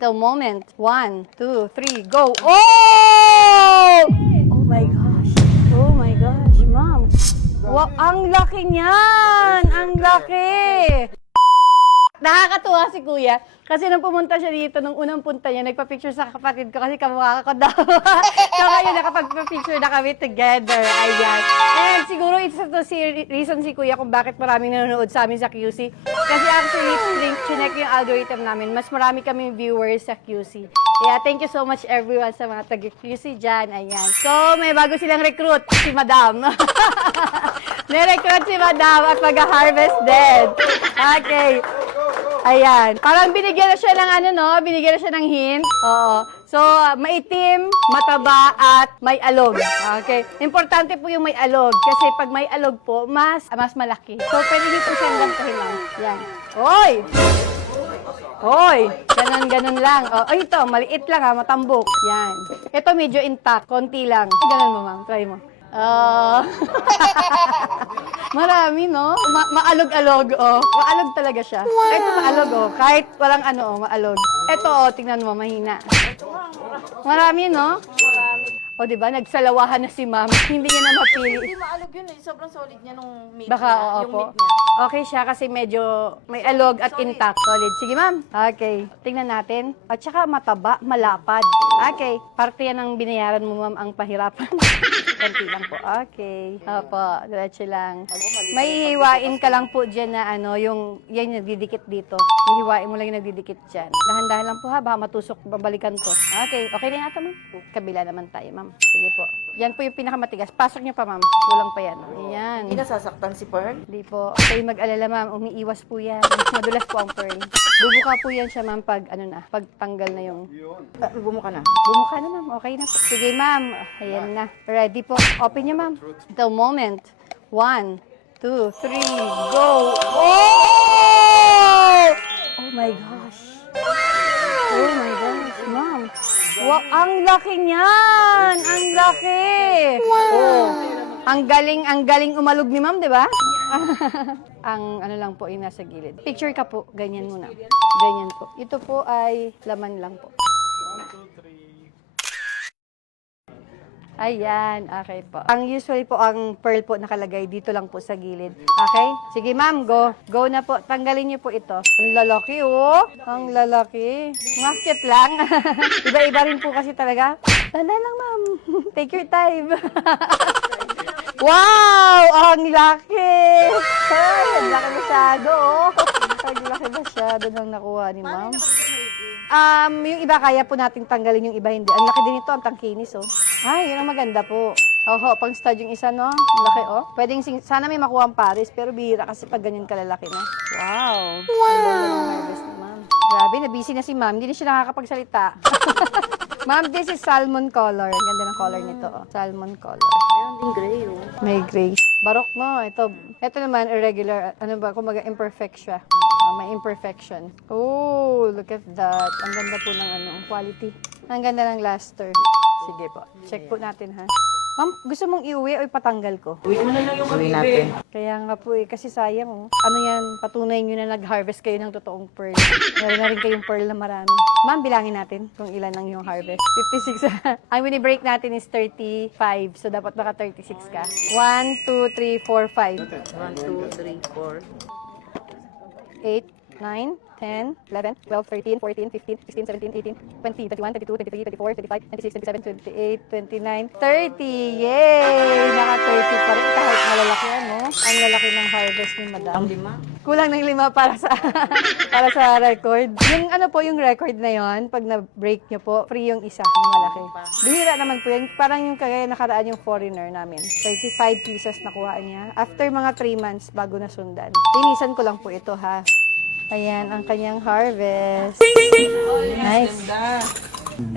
Until moment. 1, 2, 3, go. Oh! Oh my gosh. Oh my gosh, ma'am. Wow, ang laki niyan! Ang laki! Nakakatuwa si Kuya kasi nung pumunta siya dito, nung unang punta niya, nagpa-picture sa kapatid ko kasi kamukha ko daw. So ngayon, nakapag-picture na kami together. Ayan. And siguro isa to si reason si Kuya kung bakit maraming nanonood sa amin sa QC. Kasi actually, chinek yung algorithm namin. Mas marami kaming viewers sa QC. Kaya thank you so much everyone sa mga taga-QC dyan. Ayan. So, may bago silang recruit, si Madam. Nirecruit si Madam at mag-harvest din. Okay. Ayan. Parang binigyan na siya ng ano, no? Binigyan na siya ng hint. Oo. So, maitim, mataba, at may alog. Okay. Importante po yung may alog. Kasi pag may alog po, mas malaki. So, pwede niyo po siyang gantahin lang. Yan. Oy! Hoy! Ganon lang. Oh, ito, maliit lang ha, matambok. Yan. Ito medyo intact, konti lang. Ganon mo, ma'am. Try mo. Marami, no? Maalog-alog, oh. Maalog talaga siya. Ito maalog, oh. Kahit walang ano, oh, maalog. Ito, oh, tingnan mo, mahina. Marami, no? O, diba? Nagsalawahan na si ma'am. Hindi niya na mapili. Hindi maalog yun eh. Sobrang solid niya nung meat Baka, niya. oo Yung po. meat niya. Okay siya kasi medyo may alog at intact. Solid. Sige, ma'am. Okay. Tingnan natin. At saka mataba, malapad. Okay. Parte yan ng binayaran mo, ma'am, ang pahirapan. Konti lang po. Okay. Opo. Diretso lang. May hiwain ka lang po dyan na ano, yung yan nagdidikit dito. Hiwain mo lang yung nagdidikit dyan. Dahan-dahan lang po ha. Baka matusok, babalikan to. Okay. Okay na yata, ma'am. Kabila naman tayo, ma'am. Sige po. Yan po yung pinakamatigas. Pasok niyo pa, ma'am. Kulang pa yan. Ayan. Hindi nasasaktan si Pearl? Hindi po. Kayo mag-alala, ma'am. Umiiwas po yan. Madulas po ang pearl. Bubuka po yan siya, ma'am, pag ano na, pag tanggal na yung... Bumuka na. Bumuka na, ma'am. Okay na po. Sige, ma'am. Ayan na. Ready po. Open niyo, ma'am. The moment. 1, 2, 3, go! Oh! Oh my gosh. Oh my gosh, ma'am. Wow, ang laki niyan! Ang laki! Wow! Oh, ang galing umalog ni ma'am, di ba? Ang ano lang po, yung nasa gilid. Picture ka po, ganyan muna. Ganyan po. Ito po ay laman lang po. Ayan, okay po. Ang usually po, ang pearl po nakalagay dito lang po sa gilid. Okay? Sige ma'am, go. Go na po. Tanggalin niyo po ito. Ang lalaki, oh. Ang lalaki. Masket lang. Iba-iba rin po kasi talaga. Tanda lang, ma'am. Take your time. Wow! Ang laki! Ay, ang laki masyado, oh. Ang laki masyado nang nakuha ni ma'am. Yung iba kaya po nating tanggalin, yung iba hindi. Ang laki din ito, ang tangkinis, oh. Ay, yun ang maganda po. Oho, pang stud yung isa, no? Ang laki, oh. Pwedeng, sana may makuha ang Paris, pero bihira kasi pag ganyan kalalaki na. Wow! Wow! Harvest ni ma'am. Grabe, na-busy na si ma'am. Hindi na siya nakakapagsalita. Ma'am, this is salmon color. Ang ganda ng color nito, oh. Salmon color. Meron din gray, oh. May gray. Barok, no? Ito naman, irregular. Ano ba? Kumbaga, imperfect siya. May imperfection. Oh, look at that. Ang ganda po ng quality. Ang ganda ng luster. Sige po. Check po natin, ha? Ma'am, gusto mong iuwi o ipatanggal ko? Uwi mo na lang yung natin. Kaya nga po kasi sayang, oh. Ano yan? Patunay nyo na nag-harvest kayo ng totoong pearl. Meron na rin kayong pearl na marami. Ma'am, bilangin natin kung ilan ang yung harvest. 56. Ang mini-break natin is 35. So, dapat baka 36 ka. 1, 2, 3, 4, 5. 1, 2, 3, 4. 8, 9, 10, 11, 12, 13, 14, 15, 16, 17, 18, 20, 21, 22, 23, 24, 25, 26, 27, 28, 29, 30. Yay! Naka-30 pa rin kahit malalaki ano. Ang lalaki ng harvest ni Madam. Ang 5. Kulang ng 5 para sa para sa record. Yung ano po yung record na yon, pag na-break nyo po, free yung isa na malaki. Bihira naman po yan. Parang yung kagaya nakaraan yung foreigner namin. 35 pieces nakuha niya. After mga 3 months bago nasundan. Linisan ko lang po ito, ha. Ayan, ang kanyang harvest. Nice.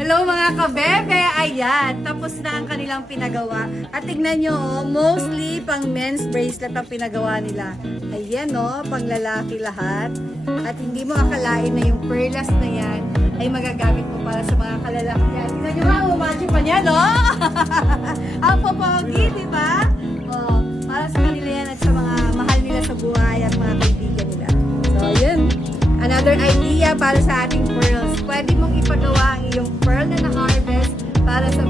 Hello mga kabebe! Ayan, tapos na ang kanilang pinagawa. At tignan nyo, oh, mostly pang men's bracelet ang pinagawa nila. Ayan, oh, pang lalaki lahat. At hindi mo akalain na yung perlas na yan ay magagamit mo para sa mga kalalaki yan. Tignan nyo nga, umachi pa niya, no? Ang popogi, di ba? Oh, para sa kanila yan at sa mga mahal nila sa buhay at mga kaibigan nila. So, yun. Another idea para sa ating pearls. Pwede mong ipagawa ang iyong pearl na na-harvest para sa